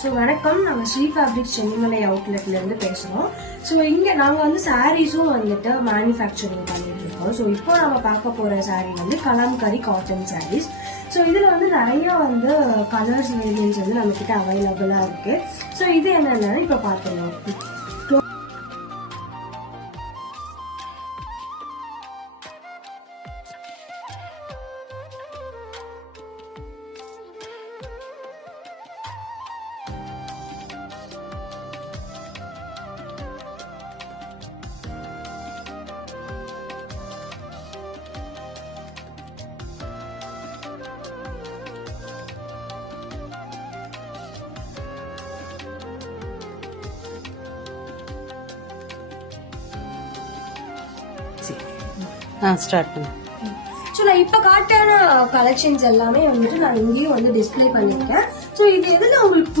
So வணக்கம், நாங்கள் Sri fabric Chennimalai அவுட்லெட்ல இருந்து பேசுறோம். ஸோ இங்க நாங்கள் வந்து சாரீஸும் வந்துட்டு மேனுஃபேக்சரிங் பண்ணிட்டு இருக்கோம். ஸோ இப்போ நம்ம பார்க்க போற சாரீ வந்து கலாம்கரி காட்டன் சாரீஸ். ஸோ இதுல வந்து நிறைய வந்து கலர்ஸ் வேரியன்ஸ் வந்து நம்ம கிட்ட அவைலபிளா இருக்கு. ஸோ இது என்னன்னா இப்ப பாத்துருவோம். ஸ்டார்ட் பண்ணு. ஸோ நான் இப்போ காட்டான கலெக்ஷன்ஸ் எல்லாமே வந்துட்டு நான் இங்கேயும் வந்து டிஸ்பிளே பண்ணியிருக்கேன். ஸோ இது எதுல உங்களுக்கு